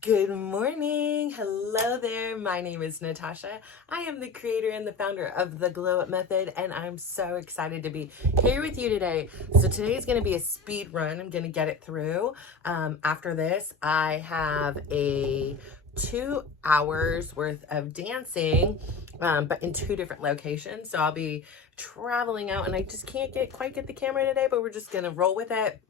Good morning. Hello there. My name is Natasha. I am the creator and the founder of the Glow Up Method, and I'm so excited to be here with you today. So today is going to be a speed run. I'm going to get it through. After this, I have a 2 hours worth of dancing, but in two different locations. So I'll be traveling out, and I just can't quite get the camera today, but we're just going to roll with it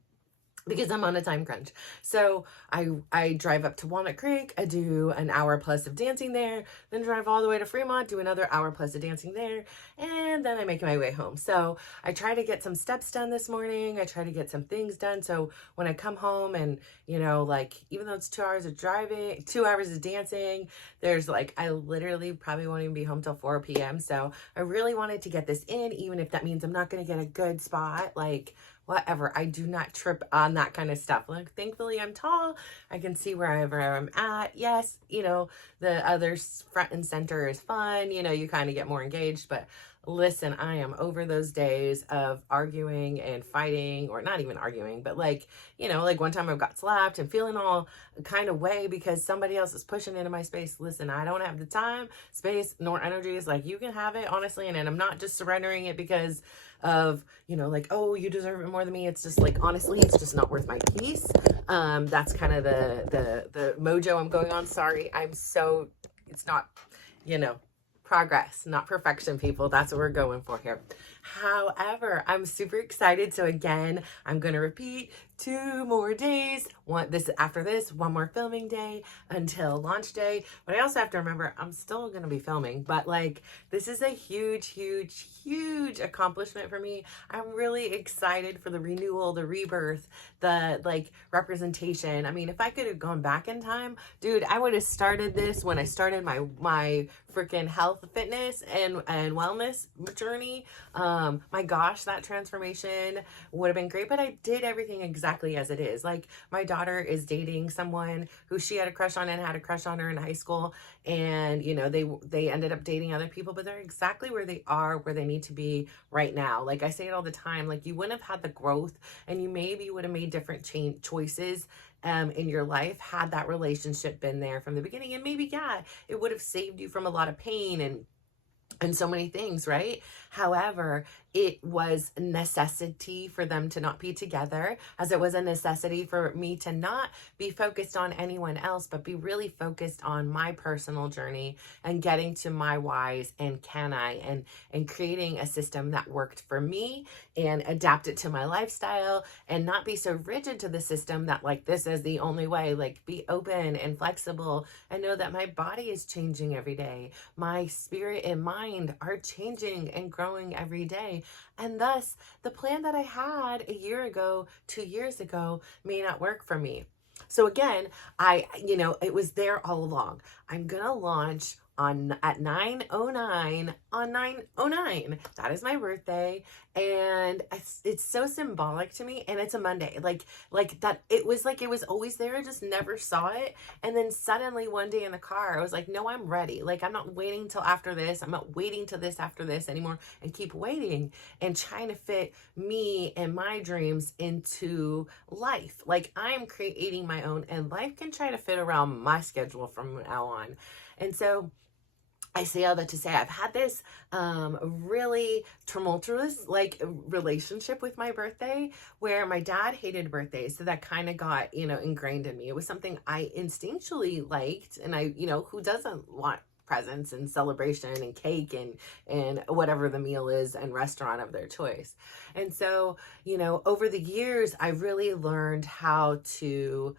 because I'm on a time crunch. So I drive up to Walnut Creek, I do an hour plus of dancing there, then drive all the way to Fremont, do another hour plus of dancing there, and then I make my way home. So I try to get some steps done this morning. I try to get some things done. So when I come home and, like, even though it's 2 hours of driving, 2 hours of dancing, there's like, I literally probably won't even be home till 4 p.m. So I really wanted to get this in, even if that means I'm not going to get a good spot, like, whatever. I do not trip on that kind of stuff. Like, thankfully, I'm tall. I can see wherever I'm at. Yes, the other front and center is fun. You kind of get more engaged. But listen, I am over those days of arguing and fighting, or not even arguing, but like one time I got slapped and feeling all kind of way because somebody else is pushing into my space. Listen, I don't have the time, space, nor energy. It's like, you can have it, honestly. And I'm not just surrendering it because of like, oh, you deserve it more than me. It's just like, honestly, it's just not worth my peace. That's kind of the mojo I'm going on. Sorry, it's not, you know progress, not perfection, people. That's what we're going for here. However, I'm super excited. So again, I'm going to repeat 2 more days. After this, one more filming day until launch day. But I also have to remember I'm still going to be filming, but like, this is a huge, huge, huge accomplishment for me. I'm really excited for the renewal, the rebirth, the like representation. I mean, if I could have gone back in time, dude, I would have started this when I started my freaking health, fitness, and wellness journey. My gosh, that transformation would have been great, but I did everything exactly as it is. Like, my daughter is dating someone who she had a crush on and had a crush on her in high school, and they ended up dating other people, but they're exactly where they are, where they need to be right now. Like, I say it all the time, like, you wouldn't have had the growth, and you maybe would have made different choices in your life had that relationship been there from the beginning. And maybe, yeah, it would have saved you from a lot of pain and so many things, right? However, it was a necessity for them to not be together, as it was a necessity for me to not be focused on anyone else, but be really focused on my personal journey and getting to my whys and can I, and creating a system that worked for me and adapt it to my lifestyle, and not be so rigid to the system that, like, this is the only way. Like, be open and flexible and know that my body is changing every day. My spirit and mind are changing and growing every day. And thus, the plan that I had a year ago, 2 years ago, may not work for me. So again, it was there all along. I'm going to launch at 9:09 on 9:09. That is my birthday, and it's so symbolic to me, and it's a Monday. Like that, it was like it was always there. I just never saw it. And then suddenly one day in the car, I was like, no, I'm ready. Like, I'm not waiting till after this. I'm not waiting till this after this anymore, and keep waiting and trying to fit me and my dreams into life. Like, I'm creating my own, and life can try to fit around my schedule from now on. And so I say all that to say I've had this really tumultuous like relationship with my birthday, where my dad hated birthdays, so that kind of got ingrained in me. It was something I instinctually liked, and who doesn't want presents and celebration and cake and whatever the meal is and restaurant of their choice. And so over the years, I really learned how to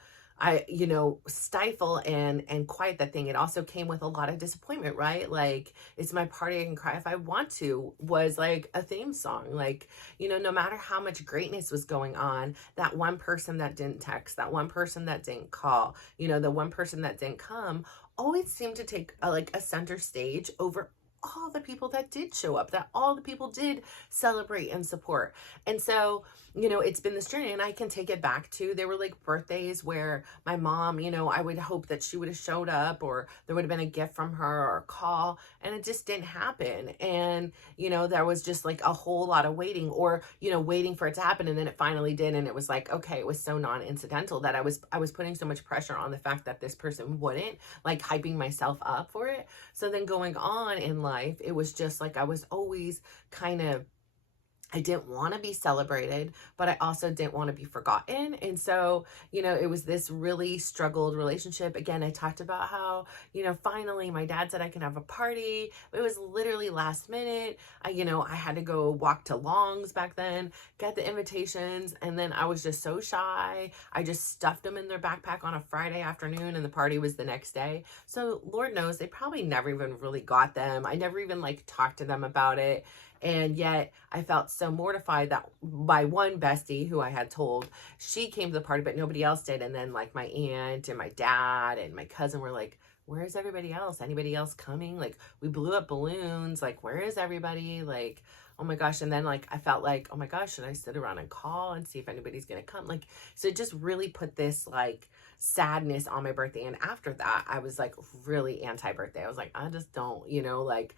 stifle and quiet that thing. It also came with a lot of disappointment, right? Like, it's my party, I can cry if I want to, was like a theme song. Like, no matter how much greatness was going on, that one person that didn't text, that one person that didn't call, the one person that didn't come, always seemed to take a center stage over all the people that did show up, that all the people did celebrate and support. And so, it's been this journey, and I can take it back to, there were like birthdays where my mom, I would hope that she would have showed up, or there would have been a gift from her or a call, and it just didn't happen. And, there was just like a whole lot of waiting, or, waiting for it to happen. And then it finally did. And it was like, okay, it was so non-incidental that I was putting so much pressure on the fact that this person wouldn't, like hyping myself up for it. So then going on in life, it was just like I was always kind of, I didn't want to be celebrated, but I also didn't want to be forgotten. And so, it was this really struggled relationship. Again, I talked about how, finally my dad said I can have a party. It was literally last minute. I had to go walk to Long's back then, get the invitations. And then I was just so shy. I just stuffed them in their backpack on a Friday afternoon, and the party was the next day. So Lord knows they probably never even really got them. I never even like talked to them about it. And yet I felt so mortified that my one bestie who I had told, she came to the party, but nobody else did. And then like my aunt and my dad and my cousin were like, where is everybody else? Anybody else coming? Like, we blew up balloons. Like, where is everybody? Like, oh my gosh. And then like, I felt like, oh my gosh, should I sit around and call and see if anybody's going to come? Like, so it just really put this like sadness on my birthday. And after that, I was like really anti-birthday. I was like, I just don't, like,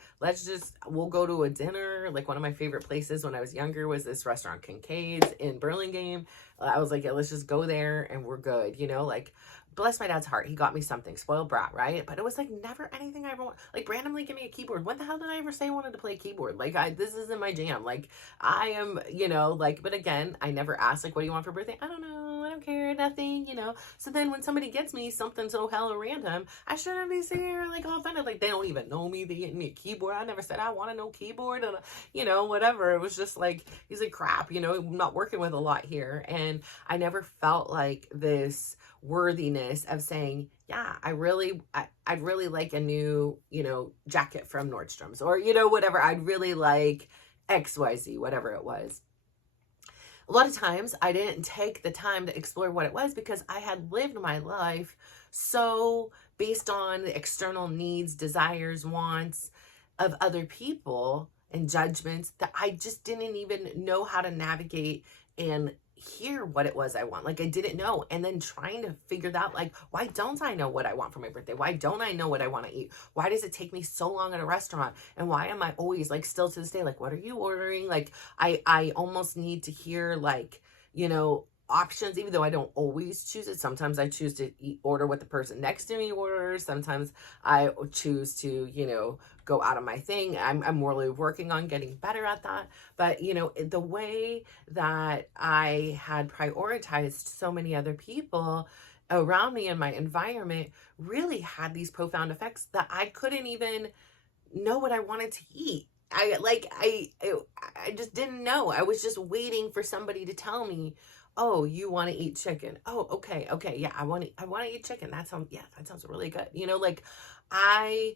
we'll go to a dinner. Like, one of my favorite places when I was younger was this restaurant, Kincaid's in Burlingame. I was like, yeah, let's just go there and we're good, like, bless my dad's heart, he got me something, spoiled brat, right? But it was like never anything I ever want. Like, randomly give me a keyboard. When the hell did I ever say I wanted to play keyboard? Like, this isn't my jam. Like, I am, like, but again, I never asked, like, what do you want for birthday? I don't know, I don't care, nothing, So then when somebody gets me something so hella random, I shouldn't be sitting here like all offended. Like, they don't even know me, they get me a keyboard. I never said I want no keyboard, and whatever. It was just like, he's like, crap, I'm not working with a lot here. And I never felt like this worthiness of saying, yeah, I'd really like a new, jacket from Nordstrom's, or, whatever. I'd really like XYZ, whatever it was. A lot of times I didn't take the time to explore what it was because I had lived my life so based on the external needs, desires, wants of other people and judgments that I just didn't even know how to navigate and hear what it was I want. Like, I didn't know. And then trying to figure that, like, why don't I know what I want for my birthday? Why don't I know what I want to eat? Why does it take me so long at a restaurant? And why am I always like, still to this day, like, what are you ordering? Like, I almost need to hear like, options, even though I don't always choose it. Sometimes I choose to order what the person next to me orders. Sometimes I choose to, go out of my thing. I'm really working on getting better at that. But, the way that I had prioritized so many other people around me in my environment really had these profound effects that I couldn't even know what I wanted to eat. I just didn't know. I was just waiting for somebody to tell me, oh, you want to eat chicken? Oh, okay. Yeah, I want to eat chicken. That sounds really good. Like, I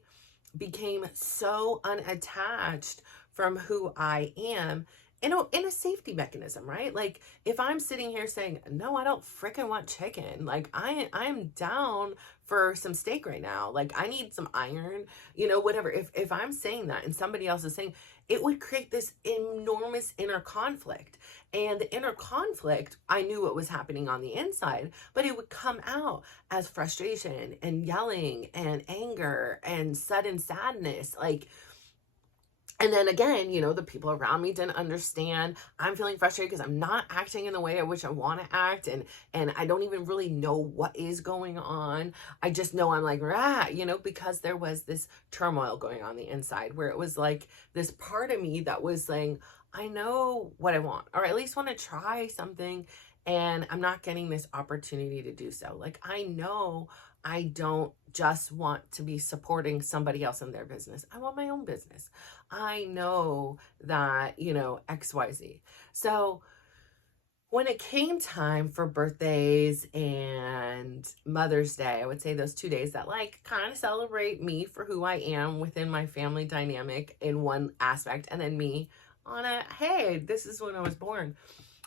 became so unattached from who I am in a safety mechanism, right? Like, if I'm sitting here saying, no, I don't freaking want chicken. Like, I'm down for some steak right now. Like, I need some iron, whatever. If I'm saying that and somebody else is saying, it would create this enormous inner conflict. And the inner conflict, I knew what was happening on the inside, but it would come out as frustration and yelling and anger and sudden sadness. Like, and then again, the people around me didn't understand. I'm feeling frustrated because I'm not acting in the way I wish I want to act. And I don't even really know what is going on. I just know I'm like, because there was this turmoil going on the inside where it was like this part of me that was saying, I know what I want, or at least want to try something. And I'm not getting this opportunity to do so. Like, I know I don't just want to be supporting somebody else in their business. I want my own business. I know that, XYZ. So when it came time for birthdays and Mother's Day, I would say those 2 days that like kind of celebrate me for who I am within my family dynamic in one aspect, and then me on a, hey, this is when I was born.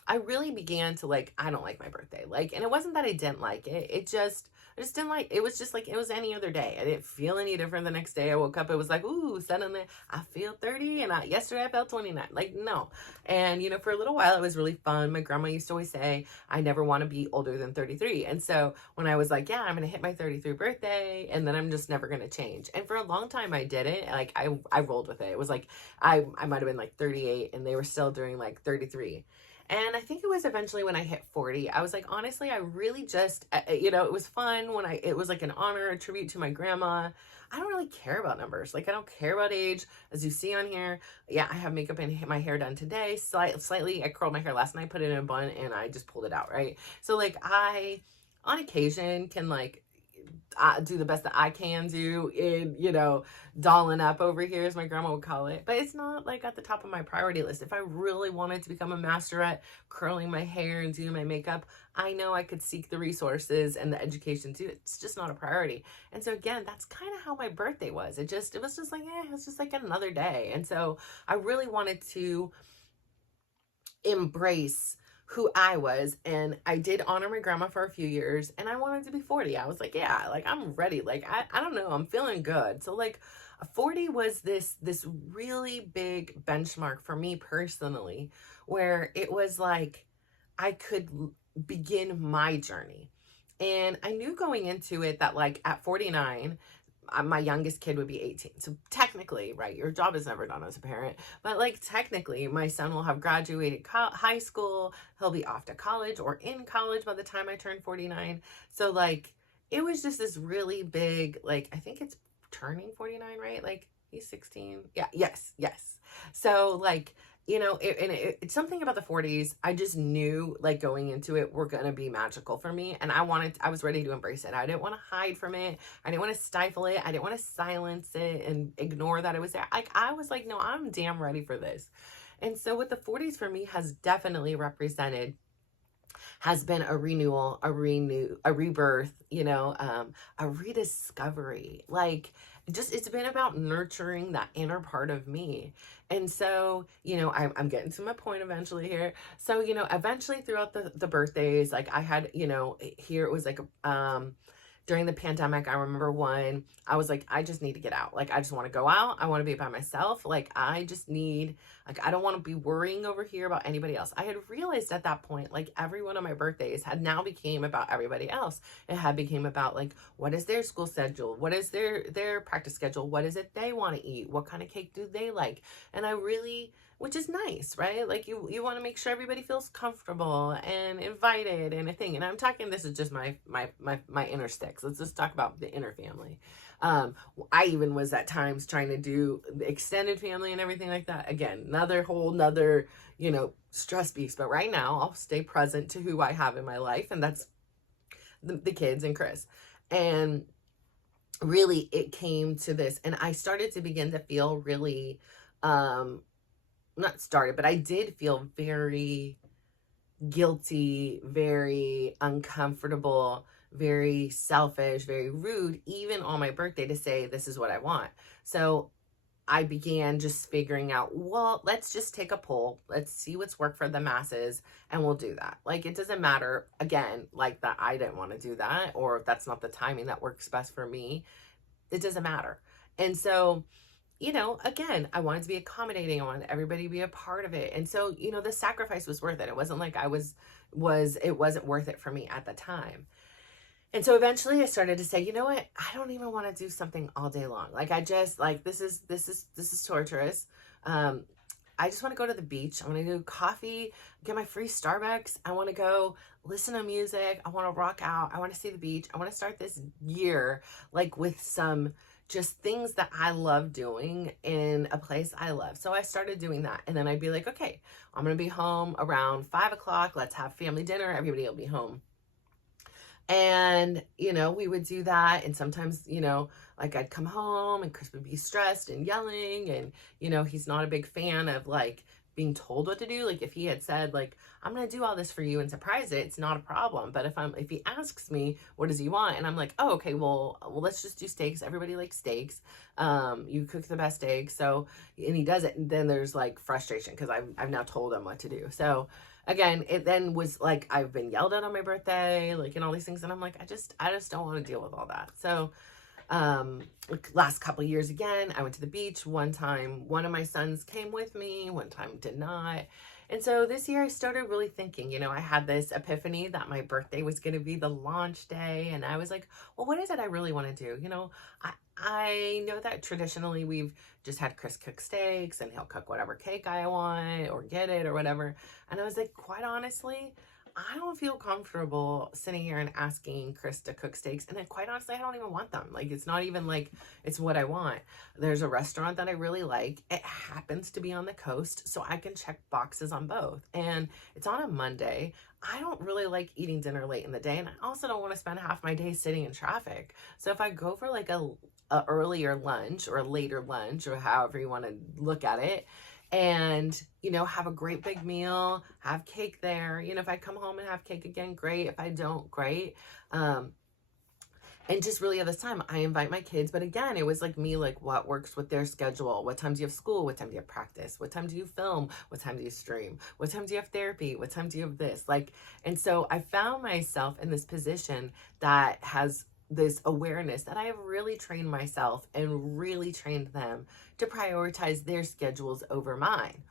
I really began to like, I don't like my birthday. Like, and it wasn't that I didn't like it. It just, I just didn't like, it was just like, it was any other day. I didn't feel any different the next day. I woke up, it was like, ooh, suddenly I feel 30 and yesterday I felt 29. Like, no. And, you know, for a little while it was really fun. My grandma used to always say, I never want to be older than 33. And so when I was like, yeah, I'm going to hit my 33 birthday and then I'm just never going to change. And for a long time I didn't. Like, I rolled with it. It was like, I might have been like 38 and they were still doing like 33. And I think it was eventually when I hit 40, I was like, honestly, I really just, you know, it was fun when it was like an honor, a tribute to my grandma. I don't really care about numbers. Like, I don't care about age, as you see on here. Yeah, I have makeup and my hair done today. Slightly, I curled my hair last night, put it in a bun, and I just pulled it out, right? So, like, I, on occasion, can, like, do the best that I can do in, you know, dolling up over here, as my grandma would call it. But it's not like at the top of my priority list. If I really wanted to become a master at curling my hair and doing my makeup, I know I could seek the resources and the education too. It's just not a priority. And so again, that's kind of how my birthday was. It was just like, it was just like another day. And so I really wanted to embrace who I was, and I did honor my grandma for a few years, and I wanted to be 40. I was like, yeah, like, I'm ready. Like, I don't know, I'm feeling good. So like 40 was this really big benchmark for me personally, where it was like I could begin my journey. And I knew going into it that, like, at 49, my youngest kid would be 18. So technically, right, your job is never done as a parent, but like technically my son will have graduated high school. He'll be off to college or in college by the time I turn 49. So like, it was just this really big, like, I think it's turning 49, right? Like, he's 16. Yeah. Yes. So like, you know, it's something about the 40s. I just knew, like, going into it, were going to be magical for me. And I was ready to embrace it. I didn't want to hide from it. I didn't want to stifle it. I didn't want to silence it and ignore that it was there. Like, I was like, no, I'm damn ready for this. And so what the 40s for me has definitely represented has been a renewal, a rebirth, you know, a rediscovery. Like, just, it's been about nurturing that inner part of me. And so, you know, I'm getting to my point eventually here. So, you know, eventually throughout the birthdays, like, I had, you know, here it was like, during the pandemic, I remember one, I was like, I just need to get out. Like, I just want to go out. I want to be by myself. Like, I just need, like, I don't want to be worrying over here about anybody else. I had realized at that point, like, every one of my birthdays had now became about everybody else. It had became about, like, what is their school schedule? What is their practice schedule? What is it they want to eat? What kind of cake do they like? And I really, which is nice, right? Like, you want to make sure everybody feels comfortable and invited and a thing. And I'm talking, this is just my inner sticks. Let's just talk about the inner family. I even was at times trying to do the extended family and everything like that. Again, another, you know, stress beast. But right now I'll stay present to who I have in my life. And that's the kids and Chris. And really it came to this, and I started to begin to feel really, not started, but I did feel very guilty, very uncomfortable, very selfish, very rude, even on my birthday, to say, this is what I want. So I began just figuring out, well, let's just take a poll. Let's see what's worked for the masses, and we'll do that. Like, it doesn't matter, again, like, that I didn't want to do that, or if that's not the timing that works best for me. It doesn't matter. And so, you know, again, I wanted to be accommodating. I wanted everybody to be a part of it. And so, you know, the sacrifice was worth it. It wasn't like it wasn't worth it for me at the time. And so eventually I started to say, you know what? I don't even want to do something all day long. Like, I just, like, this is torturous. I just want to go to the beach. I want to do coffee, get my free Starbucks. I want to go listen to music. I want to rock out. I want to see the beach. I want to start this year, like, with some just things that I love doing in a place I love. So I started doing that. And then I'd be like, okay, I'm going to be home around 5 o'clock. Let's have family dinner. Everybody will be home. And, you know, we would do that. And sometimes, you know, like, I'd come home and Chris would be stressed and yelling. And, you know, he's not a big fan of, like, being told what to do. Like, if he had said, like, I'm going to do all this for you and surprise it, it's not a problem. But if he asks me, what does he want? And I'm like, oh, okay, well, let's just do steaks. Everybody likes steaks. You cook the best steaks. So, and he does it. And then there's, like, frustration because I've now told him what to do. So again, it then was like, I've been yelled at on my birthday, like, and all these things. And I'm like, I just don't want to deal with all that. So, last couple of years again, I went to the beach. One time, one of my sons came with me, one time did not. And so this year I started really thinking, I had this epiphany that my birthday was going to be the launch day. And I was like, well, what is it I really want to do? I know that traditionally we've just had Chris cook steaks and he'll cook whatever cake I want or get it or whatever. And I was like, quite honestly, I don't feel comfortable sitting here and asking Chris to cook steaks. And then quite honestly, I don't even want them. Like, it's not even like it's what I want. There's a restaurant that I really like. It happens to be on the coast, so I can check boxes on both. And it's on a Monday. I don't really like eating dinner late in the day. And I also don't want to spend half my day sitting in traffic. So if I go for like a earlier lunch or a later lunch or however you want to look at it, and have a great big meal, have cake there. If I come home and have cake again, great. If I don't, great. And just really at this time, I invite my kids. But again, it was like me, like what works with their schedule. What time do you have school? What time do you have practice? What time do you film? What time do you stream? What time do you have therapy? What time do you have this? And so I found myself in this position that has this awareness that I have really trained myself and really trained them to prioritize their schedules over mine.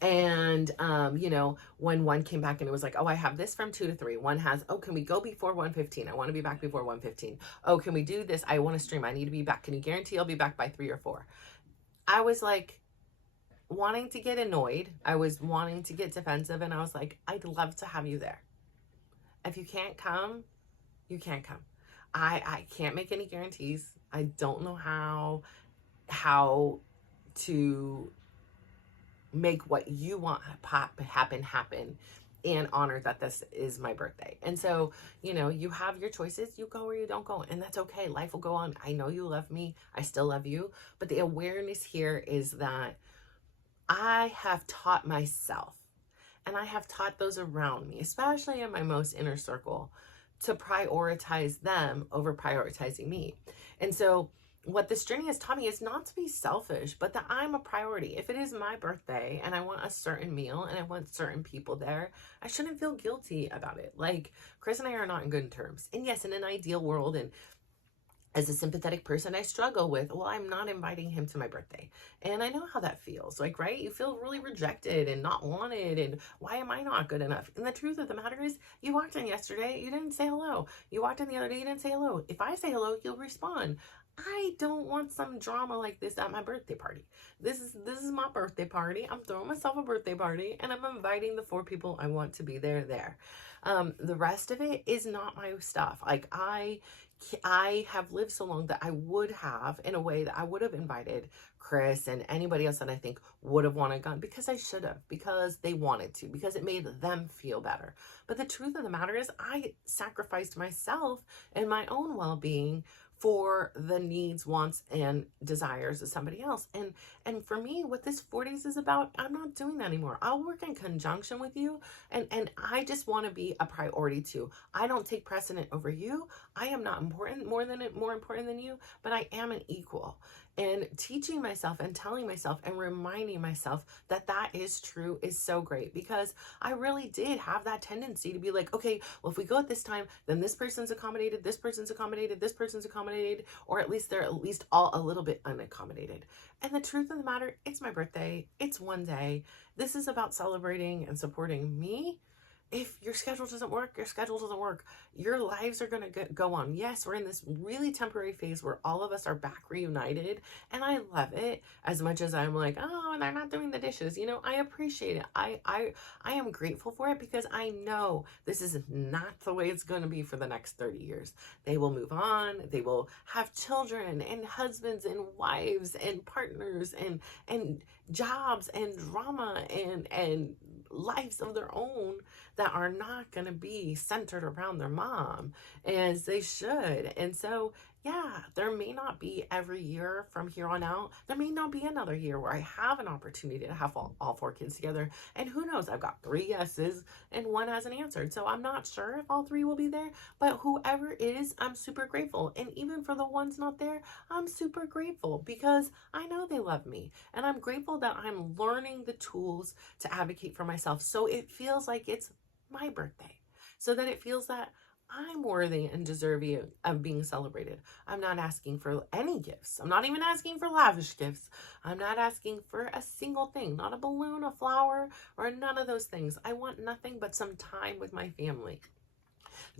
And, when one came back and it was like, oh, I have this from 2 to 3. One has, oh, can we go before 1:15? I want to be back before 1:15. Oh, can we do this? I want to stream. I need to be back. Can you guarantee I'll be back by 3 or 4? I was like wanting to get annoyed. I was wanting to get defensive. And I was like, I'd love to have you there. If you can't come, you can't come. I can't make any guarantees. I don't know how to make what you want happen and honor that this is my birthday. And so, you have your choices. You go or you don't go, and that's okay. Life will go on. I know you love me. I still love you. But the awareness here is that I have taught myself and I have taught those around me, especially in my most inner circle, to prioritize them over prioritizing me. And so what this journey has taught me is not to be selfish, but that I'm a priority. If it is my birthday and I want a certain meal and I want certain people there, I shouldn't feel guilty about it. Like, Chris and I are not in good terms. And yes, in an ideal world, and as a sympathetic person, I struggle with, well, I'm not inviting him to my birthday. And I know how that feels. Like, right? You feel really rejected and not wanted. And why am I not good enough? And the truth of the matter is, you walked in yesterday, you didn't say hello. You walked in the other day, you didn't say hello. If I say hello, you'll respond. I don't want some drama like this at my birthday party. This is my birthday party. I'm throwing myself a birthday party and I'm inviting the 4 people I want to be there. The rest of it is not my stuff. Like, I have lived so long that I would have, in a way, that I would have invited Chris and anybody else that I think would have wanted gone, because I should have, because they wanted to, because it made them feel better. But the truth of the matter is, I sacrificed myself and my own well-being for the needs, wants, and desires of somebody else. And for me, what this 40s is about, I'm not doing that anymore. I'll work in conjunction with you, and I just want to be a priority too. I don't take precedent over you. I am not more important than you, but I am an equal. And teaching myself and telling myself and reminding myself that that is true is so great, because I really did have that tendency to be like, okay, well, if we go at this time, then this person's accommodated, this person's accommodated, this person's accommodated, or at least they're at least all a little bit unaccommodated. And the truth of the matter, it's my birthday. It's one day. This is about celebrating and supporting me. If your schedule doesn't work, your schedule doesn't work. Your lives are going to go on. Yes, we're in this really temporary phase where all of us are back reunited, and I love it. As much as I'm like, oh, they're not doing the dishes. I appreciate it. I am grateful for it, because I know this is not the way it's going to be for the next 30 years. They will move on. They will have children and husbands and wives and partners and jobs and drama and lives of their own that are not going to be centered around their mom as they should. And so, yeah, there may not be every year from here on out. There may not be another year where I have an opportunity to have all four kids together. And who knows? I've got 3 yeses and 1 hasn't answered. So I'm not sure if all 3 will be there. But whoever is, I'm super grateful. And even for the ones not there, I'm super grateful because I know they love me. And I'm grateful that I'm learning the tools to advocate for myself. So it feels like it's my birthday. So that it feels that I'm worthy and deserving of being celebrated. I'm not asking for any gifts. I'm not even asking for lavish gifts. I'm not asking for a single thing, not a balloon, a flower, or none of those things. I want nothing but some time with my family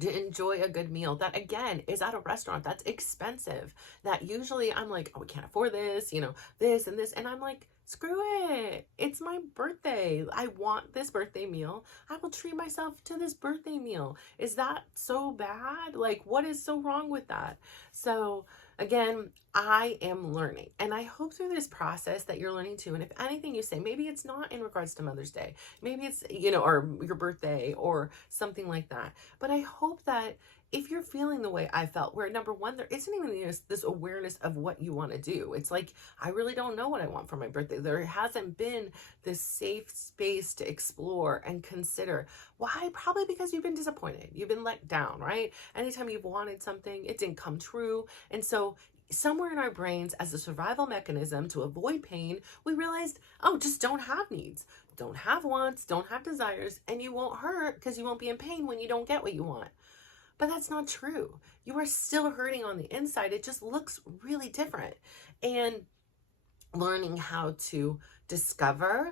to enjoy a good meal that, again, is at a restaurant that's expensive, that usually I'm like, oh, we can't afford this, this and this. And I'm like, screw it. It's my birthday. I want this birthday meal. I will treat myself to this birthday meal. Is that so bad? Like, what is so wrong with that? So again, I am learning, and I hope through this process that you're learning too. And if anything you say, maybe it's not in regards to Mother's Day, maybe it's, or your birthday or something like that. But I hope that if you're feeling the way I felt, where number one, there isn't even this awareness of what you want to do. It's like, I really don't know what I want for my birthday. There hasn't been this safe space to explore and consider. Why? Probably because you've been disappointed. You've been let down, right? Anytime you've wanted something, it didn't come true. And so somewhere in our brains, as a survival mechanism to avoid pain, we realized, oh, just don't have needs, don't have wants, don't have desires, and you won't hurt because you won't be in pain when you don't get what you want. But that's not true. You are still hurting on the inside. It just looks really different. And learning how to discover,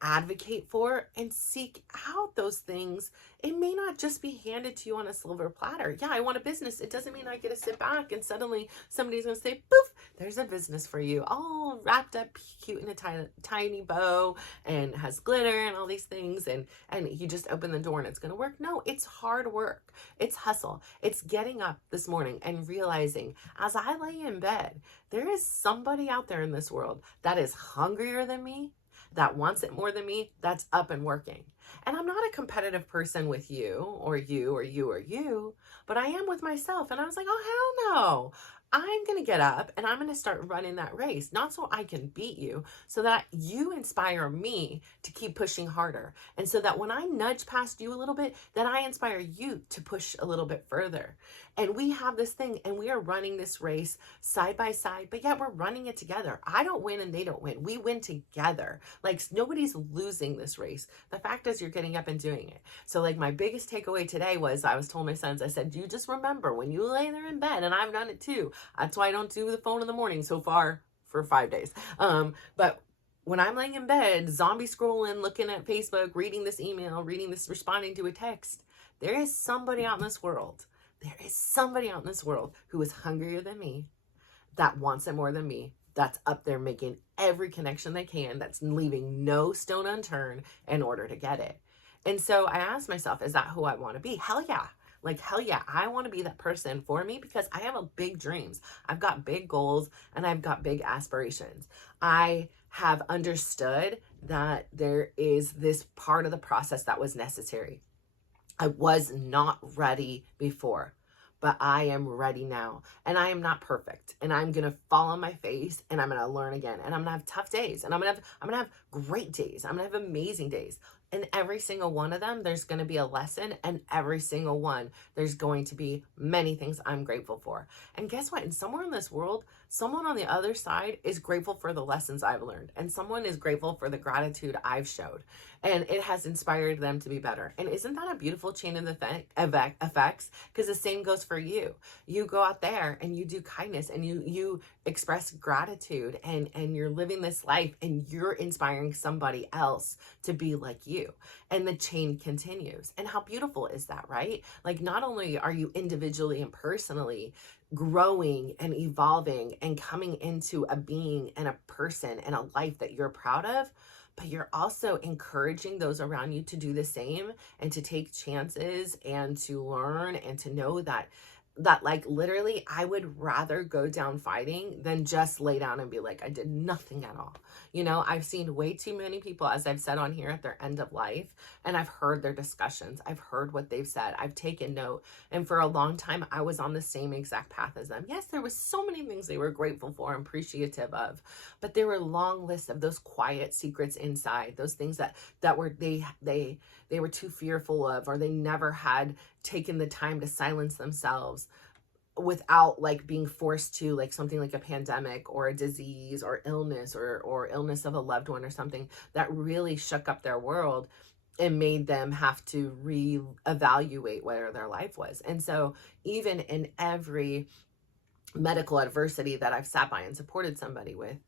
advocate for, and seek out those things, it may not just be handed to you on a silver platter. Yeah, I want a business. It doesn't mean I get to sit back and suddenly somebody's going to say, poof, there's a business for you, all wrapped up cute in a tiny bow and has glitter and all these things, and you just open the door and it's going to work. No, it's hard work. It's hustle. It's getting up this morning and realizing, as I lay in bed, there is somebody out there in this world that is hungrier than me, that wants it more than me, that's up and working. And I'm not a competitive person with you or you or you or you, but I am with myself. And I was like, oh, hell no. I'm going to get up and I'm going to start running that race, not so I can beat you, so that you inspire me to keep pushing harder. And so that when I nudge past you a little bit, then I inspire you to push a little bit further. And we have this thing, and we are running this race side by side, but yet we're running it together. I don't win and they don't win. We win together. Like, nobody's losing this race. The fact is, you're getting up and doing it. So like, my biggest takeaway today was, I was told my sons, I said, you just remember when you lay there in bed, and I've done it too. That's why I don't do the phone in the morning so far for 5 days. But when I'm laying in bed, zombie scrolling, looking at Facebook, reading this email, responding to a text, there is somebody out in this world. There is somebody out in this world who is hungrier than me, that wants it more than me, that's up there making every connection they can, that's leaving no stone unturned in order to get it. And so I asked myself, is that who I want to be? Hell yeah. Like, hell yeah, I want to be that person for me, because I have big dreams. I've got big goals and I've got big aspirations. I have understood that there is this part of the process that was necessary. I was not ready before, but I am ready now. And I am not perfect. And I'm going to fall on my face, and I'm going to learn again. And I'm going to have tough days, and I'm going to have great days. I'm going to have amazing days. And every single one of them, there's going to be a lesson, and every single one, there's going to be many things I'm grateful for. And guess what? And somewhere in this world, someone on the other side is grateful for the lessons I've learned, and someone is grateful for the gratitude I've showed, and it has inspired them to be better. And isn't that a beautiful chain of effects? Because the same goes for you. You go out there and you do kindness, and you express gratitude, and you're living this life, and you're inspiring somebody else to be like you. And the chain continues. And how beautiful is that, right? Like, not only are you individually and personally growing and evolving and coming into a being and a person and a life that you're proud of, but you're also encouraging those around you to do the same, and to take chances, and to learn, and to know that that like literally I would rather go down fighting than just lay down and be like, I did nothing at all. You know, I've seen way too many people, as I've said on here, at their end of life, and I've heard their discussions. I've heard what they've said. I've taken note. And for a long time, I was on the same exact path as them. Yes, there was so many things they were grateful for and appreciative of, but there were long lists of those quiet secrets inside, those things that were they were too fearful of, or they never had taken the time to silence themselves without like being forced to, like something like a pandemic or a disease or illness or illness of a loved one or something that really shook up their world and made them have to reevaluate where their life was. And so even in every medical adversity that I've sat by and supported somebody with,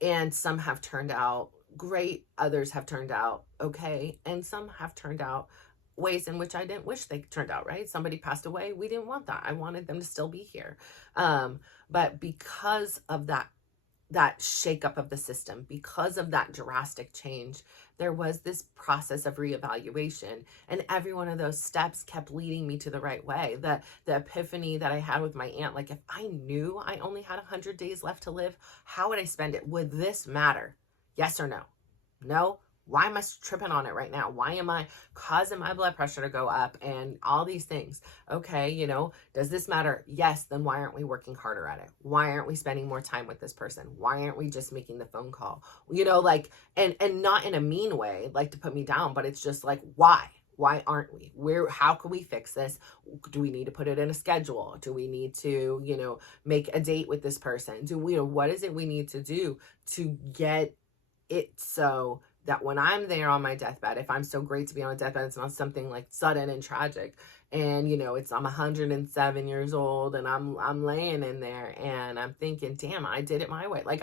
and some have turned out great, others have turned out okay, and some have turned out ways in which I didn't wish they turned out, right? Somebody passed away. We didn't want that. I wanted them to still be here. But because of that shakeup of the system, because of that drastic change, there was this process of reevaluation, and every one of those steps kept leading me to the right way. The epiphany that I had with my aunt, like if I knew I only had 100 days left to live, how would I spend it? Would this matter? Yes or no? No. Why am I tripping on it right now? Why am I causing my blood pressure to go up and all these things? Okay, you know, does this matter? Yes, then why aren't we working harder at it? Why aren't we spending more time with this person? Why aren't we just making the phone call? You know, like, and not in a mean way, like to put me down, but it's just like, why? Why aren't we? How can we fix this? Do we need to put it in a schedule? Do we need to, you know, make a date with this person? Do we, you know, what is it we need to do to get it so that when I'm there on my deathbed, if I'm so great to be on a deathbed, it's not something like sudden and tragic. And, you know, I'm 107 years old and I'm laying in there and I'm thinking, damn, I did it my way. Like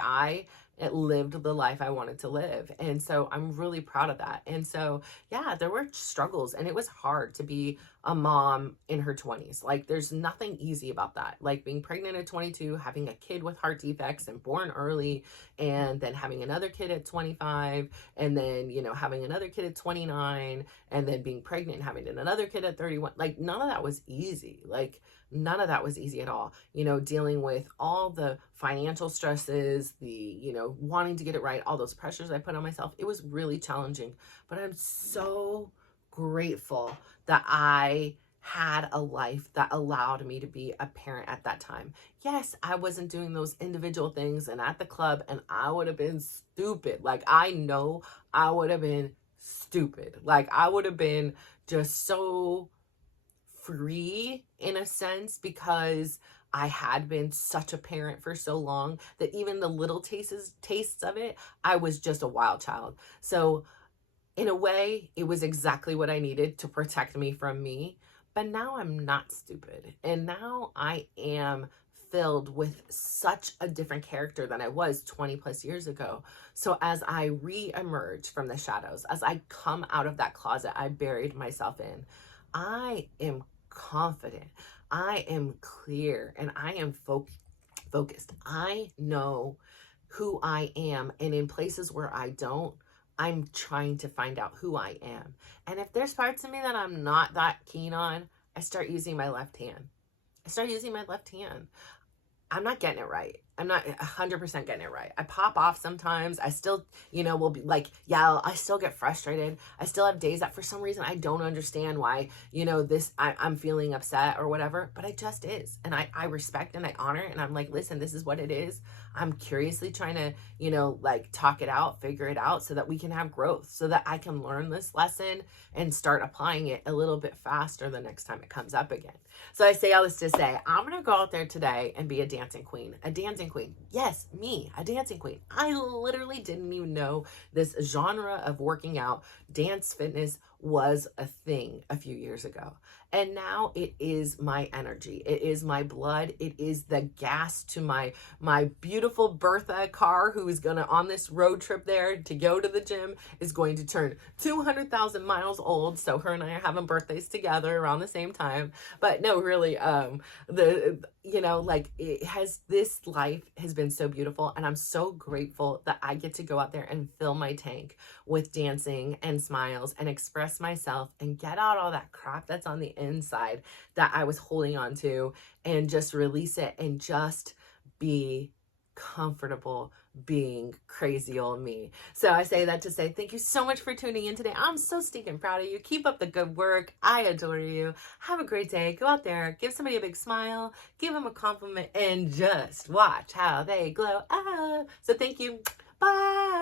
it lived the life I wanted to live. And so I'm really proud of that. And so, yeah, there were struggles and it was hard to be a mom in her 20s. Like there's nothing easy about that. Like being pregnant at 22, having a kid with heart defects and born early, and then having another kid at 25, and then, you know, having another kid at 29, and then being pregnant and having another kid at 31. Like none of that was easy. Like none of that was easy at all. You know, dealing with all the financial stresses, the, you know, wanting to get it right, all those pressures I put on myself. It was really challenging, but I'm so grateful that I had a life that allowed me to be a parent at that time. Yes, I wasn't doing those individual things and at the club, and I would have been stupid. Like I know I would have been stupid. Like I would have been just so free in a sense, because I had been such a parent for so long that even the little tastes of it, I was just a wild child. So in a way, it was exactly what I needed to protect me from me. But now I'm not stupid. And now I am filled with such a different character than I was 20 plus years ago. So as I re-emerge from the shadows, as I come out of that closet I buried myself in, I am confident, I am clear, and I am focused. I know who I am, and in places where I don't, I'm trying to find out who I am. And if there's parts of me that I'm not that keen on, I start using my left hand. I'm not getting it right. I'm not 100% getting it right. I pop off sometimes. I still, you know, will be like, yeah, I still get frustrated. I still have days that for some reason I don't understand why, you know, I'm feeling upset or whatever, but it just is. And I respect and I honor it. And I'm like, listen, this is what it is. I'm curiously trying to, you know, like talk it out, figure it out so that we can have growth, so that I can learn this lesson and start applying it a little bit faster the next time it comes up again. So I say all this to say, I'm going to go out there today and be a dancing queen. Yes, me, a dancing queen. I literally didn't even know this genre of working out, dance fitness, was a thing a few years ago. And now it is my energy. It is my blood. It is the gas to my beautiful Bertha car, who is going to, on this road trip there to go to the gym, is going to turn 200,000 miles old. So her and I are having birthdays together around the same time. But no, really, you know, like this life has been so beautiful, and I'm so grateful that I get to go out there and fill my tank with dancing and smiles and express myself and get out all that crap that's on the inside that I was holding on to, and just release it and just be comfortable being crazy old me. So I say that to say thank you so much for tuning in today. I'm so stinking proud of you. Keep up the good work. I adore you. Have a great day. Go out there, give somebody a big smile, give them a compliment, and just watch how they glow up. So thank you. Bye.